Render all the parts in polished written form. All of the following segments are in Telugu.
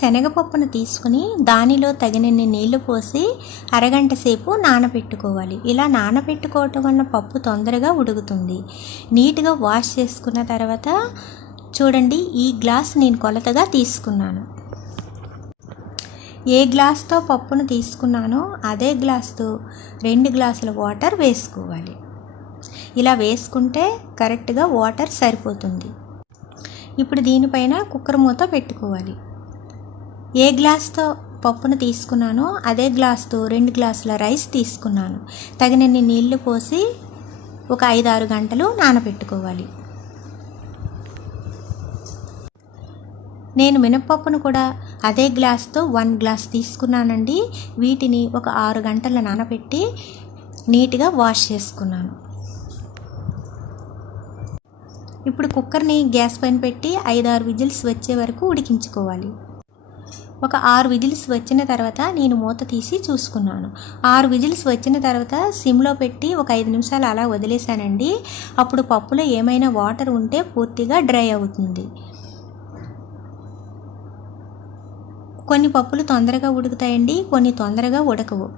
శనగపప్పును తీసుకుని దానిలో తగినన్ని నీళ్లు పోసి అరగంట సేపు నానబెట్టుకోవాలి. ఇలా నానబెట్టుకోవటం వల్ల పప్పు తొందరగా ఉడుకుతుంది. నీట్గా వాష్ చేసుకున్న తర్వాత చూడండి, ఈ గ్లాస్ నేను కొలతగా తీసుకున్నాను. ఏ గ్లాస్తో పప్పును తీసుకున్నానో అదే గ్లాస్తో 2 గ్లాసుల వాటర్ వేసుకోవాలి. ఇలా వేసుకుంటే కరెక్ట్గా వాటర్ సరిపోతుంది. ఇప్పుడు దీనిపైన కుక్కర్ మూత పెట్టుకోవాలి. ఏ గ్లాస్తో పప్పును తీసుకున్నానో అదే గ్లాస్తో 2 గ్లాసుల రైస్ తీసుకున్నాను. తగినన్ని నీళ్లు పోసి ఒక 5-6 గంటలు నానబెట్టుకోవాలి. నేను మినపప్పును కూడా అదే గ్లాస్తో 1 గ్లాస్ తీసుకున్నానండి. వీటిని ఒక 6 గంటలు నానబెట్టి నీట్గా వాష్ చేసుకున్నాను. ఇప్పుడు కుక్కర్ని గ్యాస్ పైన పెట్టి 5-6 విజిల్స్ వచ్చే వరకు ఉడికించుకోవాలి. ఒక 6 విజిల్స్ వచ్చిన తర్వాత నేను మూత తీసి చూసుకున్నాను. 6 విజిల్స్ వచ్చిన తర్వాత సిమ్లో పెట్టి ఒక 5 నిమిషాలు అలా వదిలేసానండి. అప్పుడు పప్పులో ఏమైనా వాటర్ ఉంటే పూర్తిగా డ్రై అవుతుంది. కొన్ని పప్పులు తొందరగా ఉడుకుతాయండి, కొన్ని తొందరగా ఉడకవు.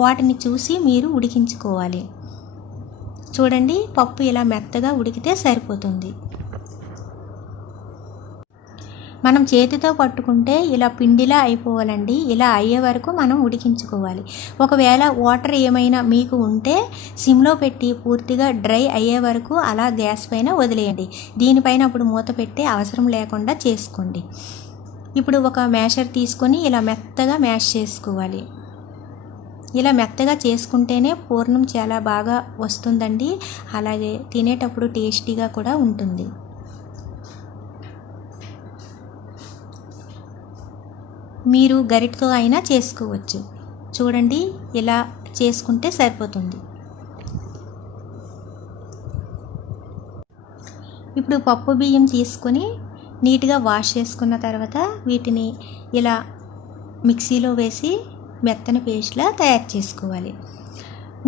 వాటిని చూసి మీరు ఉడికించుకోవాలి. చూడండి, పప్పు ఇలా మెత్తగా ఉడికితే సరిపోతుంది. మనం చేతితో పట్టుకుంటే ఇలా పిండిలా అయిపోవాలండి. ఇలా అయ్యే వరకు మనం ఉడికించుకోవాలి. ఒకవేళ వాటర్ ఏమైనా మీకు ఉంటే సిమ్లో పెట్టి పూర్తిగా డ్రై అయ్యే వరకు అలా గ్యాస్ పైన వదిలేయండి. దీనిపైన అప్పుడు మూత పెట్టే అవసరం లేకుండా చేసుకోండి. ఇప్పుడు ఒక మ్యాషర్ తీసుకొని ఇలా మెత్తగా మ్యాష్ చేసుకోవాలి. ఇలా మెత్తగా చేసుకుంటేనే పూర్ణం చాలా బాగా వస్తుందండి. అలాగే తినేటప్పుడు టేస్టీగా కూడా ఉంటుంది. మీరు గరిటతో అయినా చేసుకోవచ్చు. చూడండి, ఇలా చేసుకుంటే సరిపోతుంది. ఇప్పుడు పప్పు బియ్యం తీసుకొని నీట్గా వాష్ చేసుకున్న తర్వాత వీటిని ఇలా మిక్సీలో వేసి మెత్తని పేస్ట్లా తయారు చేసుకోవాలి.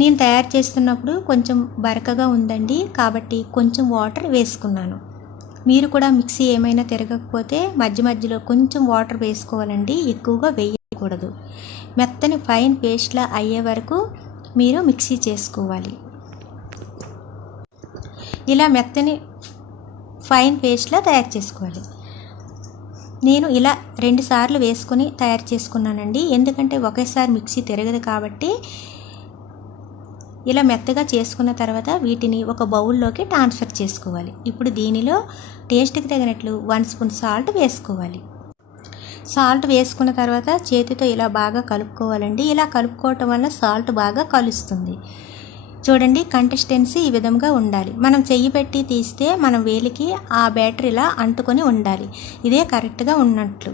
నేను తయారు చేస్తున్నప్పుడు కొంచెం బరకగా ఉందండి, కాబట్టి కొంచెం వాటర్ వేసుకున్నాను. మీరు కూడా మిక్సీ ఏమైనా తిరగకపోతే మధ్య మధ్యలో కొంచెం వాటర్ వేసుకోవాలండి, ఎక్కువగా వేయకూడదు. మెత్తని ఫైన్ పేస్ట్లా అయ్యే వరకు మీరు మిక్సీ చేసుకోవాలి. ఇలా మెత్తని ఫైన్ పేస్ట్లా తయారు చేసుకోవాలి. నేను ఇలా 2 సార్లు వేసుకొని తయారు చేసుకున్నానండి, ఎందుకంటే ఒకేసారి మిక్సీ తిరగదు కాబట్టి. ఇలా మెత్తగా చేసుకున్న తర్వాత వీటిని ఒక బౌల్లోకి ట్రాన్స్ఫర్ చేసుకోవాలి. ఇప్పుడు దీనిలో టేస్ట్కి తగినట్లు 1 స్పూన్ సాల్ట్ వేసుకోవాలి. సాల్ట్ వేసుకున్న తర్వాత చేతితో ఇలా బాగా కలుపుకోవాలండి. ఇలా కలుపుకోవటం వల్ల సాల్ట్ బాగా కలుస్తుంది. చూడండి, కన్సిస్టెన్సీ ఈ విధంగా ఉండాలి. మనం చెయ్యి పెట్టి తీస్తే మనం వేలికి ఆ బ్యాటర్ ఇలా అంటుకొని ఉండాలి. ఇదే కరెక్ట్గా ఉన్నట్లు.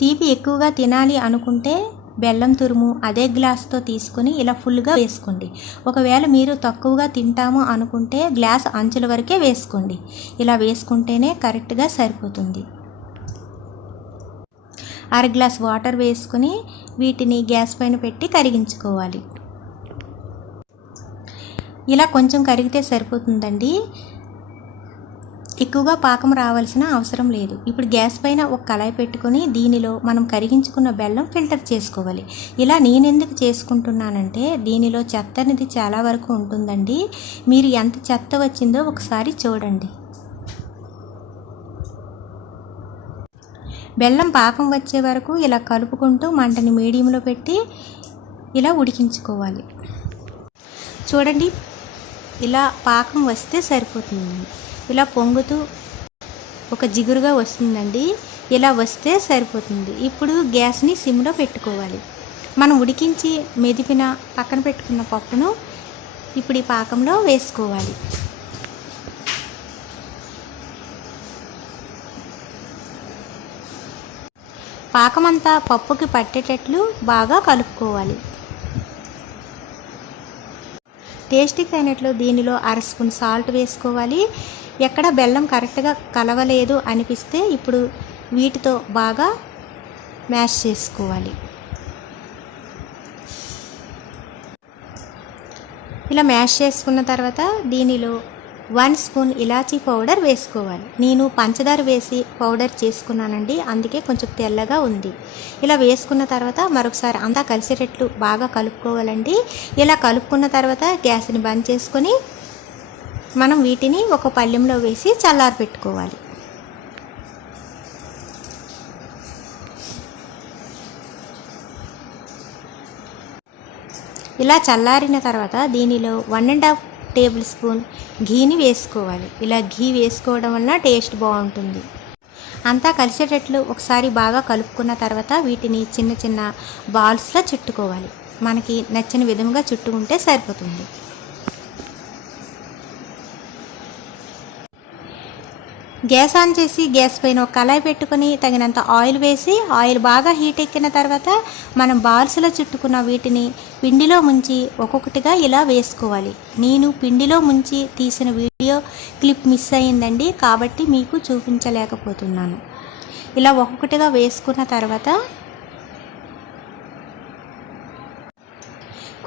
తీపి ఎక్కువగా తినాలి అనుకుంటే బెల్లం తురుము అదే గ్లాస్తో తీసుకొని ఇలా ఫుల్గా వేసుకోండి. ఒకవేళ మీరు తక్కువగా తింటాము అనుకుంటే గ్లాస్ అంచుల వరకే వేసుకోండి. ఇలా వేసుకుంటేనే కరెక్ట్గా సరిపోతుంది. 1/2 గ్లాస్ వాటర్ వేసుకొని వీటిని గ్యాస్ పైన పెట్టి కరిగించుకోవాలి. ఇలా కొంచెం కరిగితే సరిపోతుందండి, ఎక్కువగా పాకం రావాల్సిన అవసరం లేదు. ఇప్పుడు గ్యాస్ పైన ఒక కళాయి పెట్టుకొని దీనిలో మనం కరిగించుకున్న బెల్లం ఫిల్టర్ చేసుకోవాలి. ఇలా నేను ఎందుకు చేసుకుంటున్నానంటే దీనిలో చెత్త అనేది చాలా వరకు ఉంటుందండి. మీరు ఎంత చెత్త వచ్చిందో ఒకసారి చూడండి. బెల్లం పాకం వచ్చే వరకు ఇలా కలుపుకుంటూ మంటని మీడియంలో పెట్టి ఇలా ఉడికించుకోవాలి. చూడండి, ఇలా పాకం వస్తే సరిపోతుంది. ఇలా పొంగుతూ ఒక జిగురుగా వస్తుందండి. ఇలా వస్తే సరిపోతుంది. ఇప్పుడు గ్యాస్ని సిమ్లో పెట్టుకోవాలి. మనం ఉడికించి మెదిపిన పక్కన పెట్టుకున్న పప్పును ఇప్పుడు ఈ పాకంలో వేసుకోవాలి. పాకమంతా పప్పుకి పట్టేటట్లు బాగా కలుపుకోవాలి. టేస్ట్కి అయినట్లు దీనిలో 1/2 స్పూన్ సాల్ట్ వేసుకోవాలి. ఎక్కడ బెల్లం కరెక్ట్గా కలవలేదు అనిపిస్తే ఇప్పుడు వీటితో బాగా మ్యాష్ చేసుకోవాలి. ఇలా మ్యాష్ చేసుకున్న తర్వాత దీనిలో 1 స్పూన్ ఇలాచీ పౌడర్ వేసుకోవాలి. నేను పంచదార వేసి పౌడర్ చేసుకున్నానండి, అందుకే కొంచెం తెల్లగా ఉంది. ఇలా వేసుకున్న తర్వాత మరొకసారి అంతా కలిసేటట్లు బాగా కలుపుకోవాలండి. ఇలా కలుపుకున్న తర్వాత గ్యాస్ని బంద్ చేసుకొని మనం వీటిని ఒక పళ్ళెంలో వేసి చల్లారి పెట్టుకోవాలి. ఇలా చల్లారిన తర్వాత దీనిలో 1½ టేబుల్ స్పూన్ ఘీని వేసుకోవాలి. ఇలా ఘీ వేసుకోవడం వల్ల టేస్ట్ బాగుంటుంది. అంతా కలిసేటట్లు ఒకసారి బాగా కలుపుకున్న తర్వాత వీటిని చిన్న చిన్న బాల్స్లో చుట్టుకోవాలి. మనకి నచ్చిన విధంగా చుట్టుకుంటే సరిపోతుంది. గ్యాస్ ఆన్ చేసి గ్యాస్ పైన ఒక కళాయి పెట్టుకొని తగినంత ఆయిల్ వేసి ఆయిల్ బాగా హీట్ ఎక్కిన తర్వాత మనం బాల్స్లో చుట్టుకున్న వీటిని పిండిలో ముంచి ఒక్కొక్కటిగా ఇలా వేసుకోవాలి. నేను పిండిలో ముంచి తీసిన వీడియో క్లిప్ మిస్ అయ్యిందండి, కాబట్టి మీకు చూపించలేకపోతున్నాను. ఇలా ఒక్కొక్కటిగా వేసుకున్న తర్వాత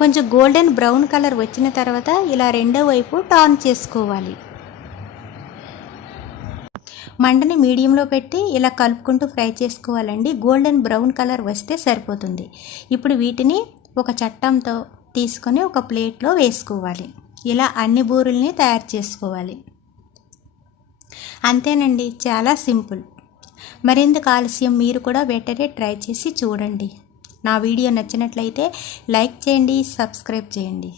కొంచెం గోల్డెన్ బ్రౌన్ కలర్ వచ్చిన తర్వాత ఇలా రెండో వైపు టర్న్ చేసుకోవాలి. మంటని మీడియంలో పెట్టి ఇలా కలుపుకుంటూ ఫ్రై చేసుకోవాలండి. గోల్డెన్ బ్రౌన్ కలర్ వస్తే సరిపోతుంది. ఇప్పుడు వీటిని ఒక చట్టంతో తీసుకొని ఒక ప్లేట్లో వేసుకోవాలి. ఇలా అన్ని బూరెల్ని తయారు చేసుకోవాలి. అంతేనండి, చాలా సింపుల్. మరింత ఆలస్యం, మీరు కూడా వెంటనే ట్రై చేసి చూడండి. నా వీడియో నచ్చినట్లయితే లైక్ చేయండి, సబ్స్క్రైబ్ చేయండి.